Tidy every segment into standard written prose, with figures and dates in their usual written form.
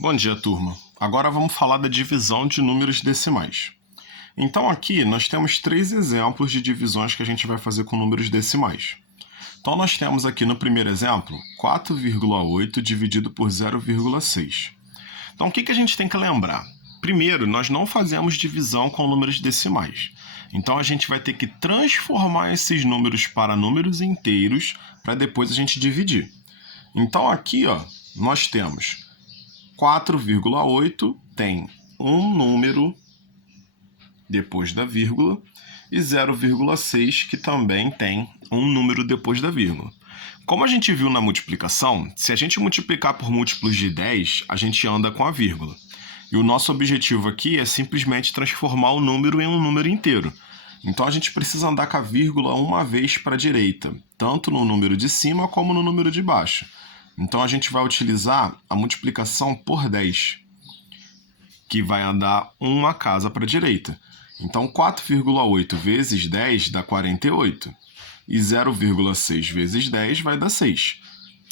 Bom dia, turma. Agora vamos falar da divisão de números decimais. Então aqui nós temos 3 exemplos de divisões que a gente vai fazer com números decimais. Então nós temos aqui no primeiro exemplo, 4,8 dividido por 0,6. Então o que a gente tem que lembrar? Primeiro, nós não fazemos divisão com números decimais. Então a gente vai ter que transformar esses números para números inteiros para depois a gente dividir. Então aqui, nós temos 4,8 tem um número depois da vírgula e 0,6 que também tem um número depois da vírgula. Como a gente viu na multiplicação, se a gente multiplicar por múltiplos de 10, a gente anda com a vírgula. E o nosso objetivo aqui é simplesmente transformar o número em um número inteiro. Então a gente precisa andar com a vírgula uma vez para a direita, tanto no número de cima como no número de baixo. Então a gente vai utilizar a multiplicação por 10, que vai andar uma casa para a direita. Então 4,8 vezes 10 dá 48. E 0,6 vezes 10 vai dar 6.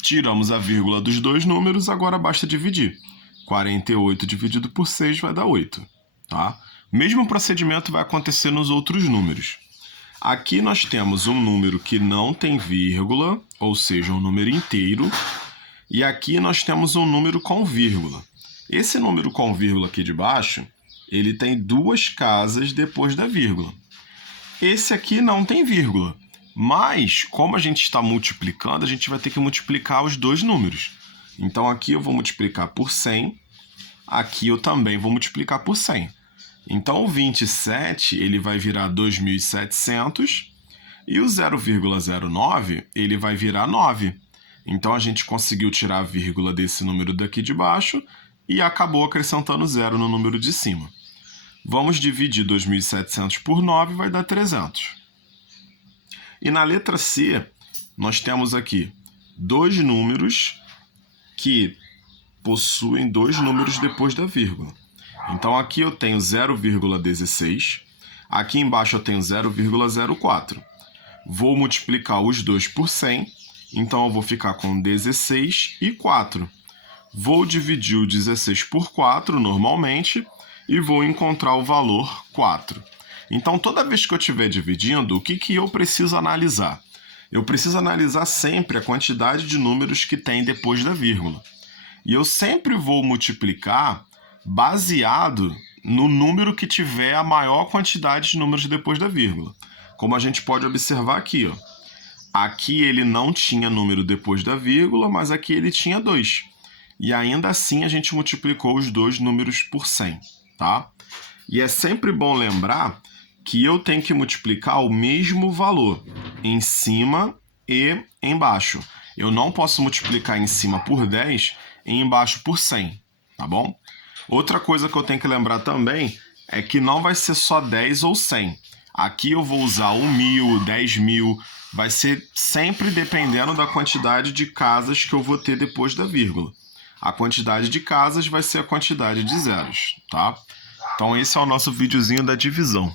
Tiramos a vírgula dos dois números, agora basta dividir. 48 dividido por 6 vai dar 8. Tá? Mesmo procedimento vai acontecer nos outros números. Aqui nós temos um número que não tem vírgula, ou seja, um número inteiro. E aqui nós temos um número com vírgula. Esse número com vírgula aqui de baixo, ele tem duas casas depois da vírgula. Esse aqui não tem vírgula, mas como a gente está multiplicando, a gente vai ter que multiplicar os dois números. Então aqui eu vou multiplicar por 100, aqui eu também vou multiplicar por 100. Então o 27 ele vai virar 2.700 e o 0,09 ele vai virar 9. Então a gente conseguiu tirar a vírgula desse número daqui de baixo e acabou acrescentando zero no número de cima. Vamos dividir 2.700 por 9, vai dar 300. E na letra C, nós temos aqui dois números que possuem dois números depois da vírgula. Então aqui eu tenho 0,16, aqui embaixo eu tenho 0,04. Vou multiplicar os dois por 100, então eu vou ficar com 16 e 4. Vou dividir o 16 por 4 normalmente e vou encontrar o valor 4. Então toda vez que eu estiver dividindo, o que eu preciso analisar? Eu preciso analisar sempre a quantidade de números que tem depois da vírgula. E eu sempre vou multiplicar baseado no número que tiver a maior quantidade de números depois da vírgula. Como a gente pode observar aqui, Aqui ele não tinha número depois da vírgula, mas aqui ele tinha 2. E ainda assim a gente multiplicou os dois números por 100, tá? E é sempre bom lembrar que eu tenho que multiplicar o mesmo valor em cima e embaixo. Eu não posso multiplicar em cima por 10 e embaixo por 100, tá bom? Outra coisa que eu tenho que lembrar também é que não vai ser só 10 ou 100. Aqui eu vou usar 1.000, 10.000, vai ser sempre dependendo da quantidade de casas que eu vou ter depois da vírgula. A quantidade de casas vai ser a quantidade de zeros, tá? Então esse é o nosso videozinho da divisão.